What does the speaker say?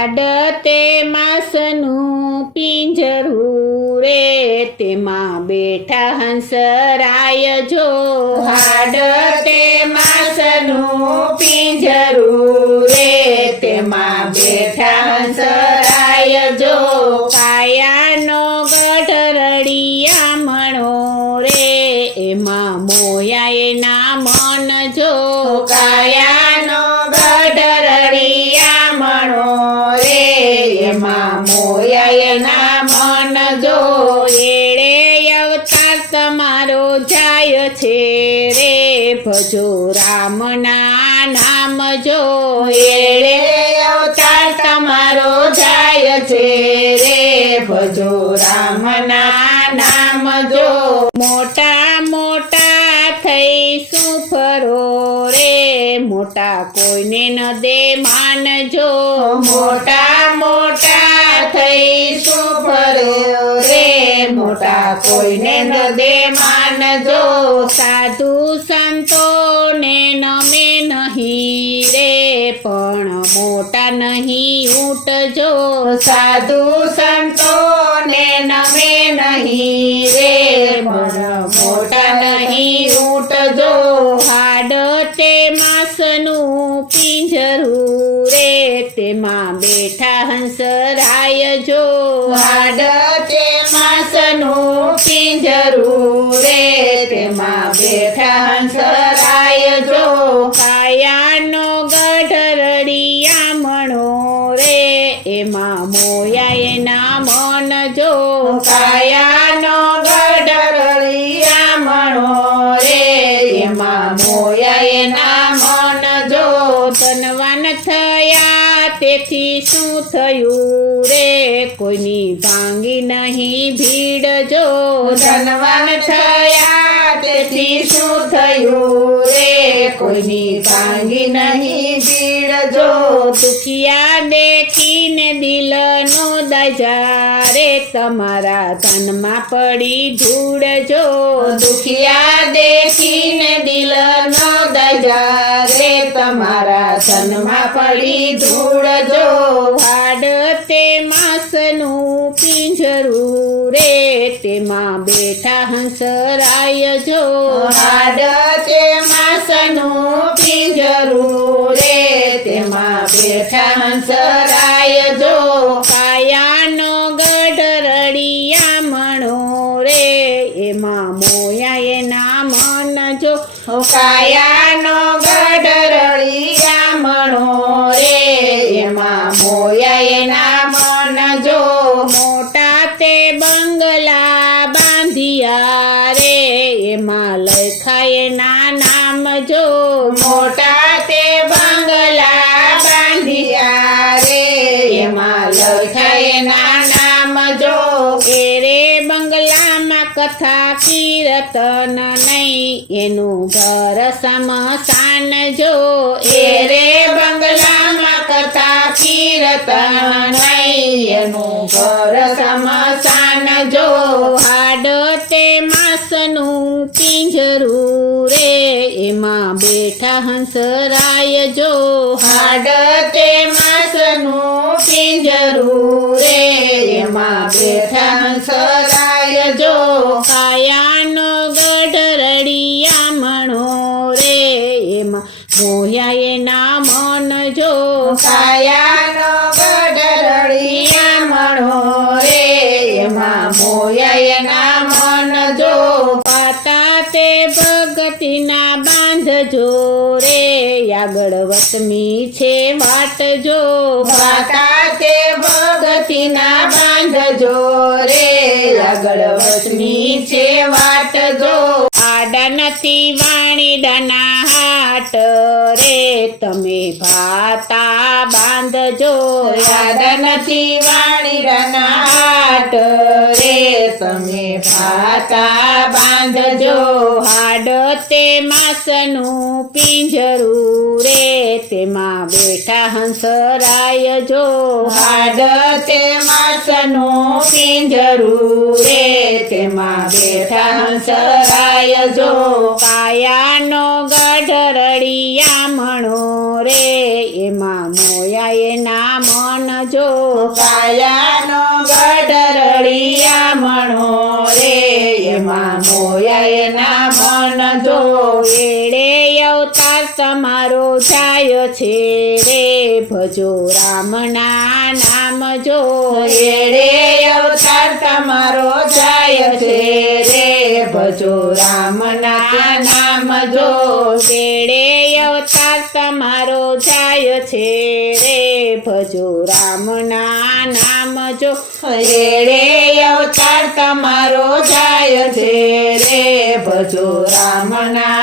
હાડતે માસનું પિંજરું રે તેમાં બેઠા હંસરાય જો હાડતે માસનું પિંજરું રે તેમાં બેઠા હંસરાય જો કાયાનો ગઢ રળિયામણો રે એમાં મોયા એના મન જો કાયાનો ગઢ રળિયામણો રે એમાં મોયા એના મન જો એળે અવતાર તમારો જાય છે રે ભજો રામના નામ જો એળે અવતાર તમારો જાય છે રે ભજો રામના નામ જો મોટા મોટા થઈશું ફરો રે મોટા કોઈને ન દે માનજો મોટા મોટા થઈશું ફરો રે મોટા કોઈને ન દે માનજો સાધુ સંતોને નમે નહીં રે પણ મોટા નહીં ઉઠજો સાધુ સંતોને નમે નહીં રે પણ મોટા નહીં ઉઠજો હાડતે માસનું પિંજરું રે તેમાં બેઠા હંસરાય જો હાડતે માસનું પિંજરું રે તેમાં બેઠા હંસરાય જો કાયાનો ગઢ રળિયામણો રે એમાં મોયા એના મન જો કાયાનો ગઢ રળિયામણો રે એમાં મોયા એના મન જો ધનવાન થયા તેથી શું થયું રે કોઈની ભાંગી નહીં ભીડ જો ધનવાન થયા તેથી શું થયું રે કોઈની ભાંગી નહીં ભીડ જો દુખિયા દેખીને દિલનો દજા રે તમારા ધનમાં પડી ધૂળ જો દુખિયા દેખીને દિલનો દજા રે તમારા ધનમાં પડી ધૂળ જો હાડતે માસનું પિંજરું રે તેમાં બેઠા હંસરાય જો હાડતે માસનું પિંજરું રે તેમાં બેઠા હંસરાય જો કાયાનો ગઢ રળિયામણો રે એમાં મોયા એના મન જો કાયાનો ગઢ રળિયામણો રે એમાં મોયા એના મન જો મોટા તે બંગલા બાંધિયા રે એમાં લખાય એના નામ જો મોટા તે બંગલા બાંધિયા રે એમાં લખાય એના નામ જો એ રે બંગલામાં કથા કીર્તન નહીં એનું ઘર સમસાન જો એ રે બંગલામાં કથા કીર્તન નહીં એનું ઘર સમસાન જો હાડતે માસનું પિંજરું રે એમાં બેઠા હંસરાય જો હાડતે માસનું પિંજરું રે એમાં બેઠા હંસરાય જો કાયાનો ગઢ રળિયામણો રે એમાં મોયા એના મન જો કાયાનો ગઢ રળિયામણો રે એમાં મોયા એના મન જો પાતા તે ભગતિના બાંધજો રે આગળ વતમી છે વાટ જો પાતા તે ભગતિના બાંધજો રે આગળ વતમી છે વાટ જો આડા નથી વાણીડાના હાટ રે તમે ભાતા બાંધજો આડા નથી વાણીડાના હાટ રે તમે ભાતા બાંધજો હાડતે માસનું પિંજરું રે તેમાં બેઠા હંસરાય જો હાડતે માસનું પિંજરું રે તેમાં બેઠા હંસરાય જો કાયાનો ગઢ રળિયામણો રે એમાં મોયા એના મન જો જાણો રે એમાં મોયા એના મન જો એડે અવતાર તમારો જાય છે રે ભજો રામના નામ જો એડે અવતાર તમારો જાય છે રે ભજો રામના નામ જો એડે અવતાર તમારો જાય છે રે ભજો રામના નામ જો એડે અવતાર તમારો જાય છે રે ભજો રામના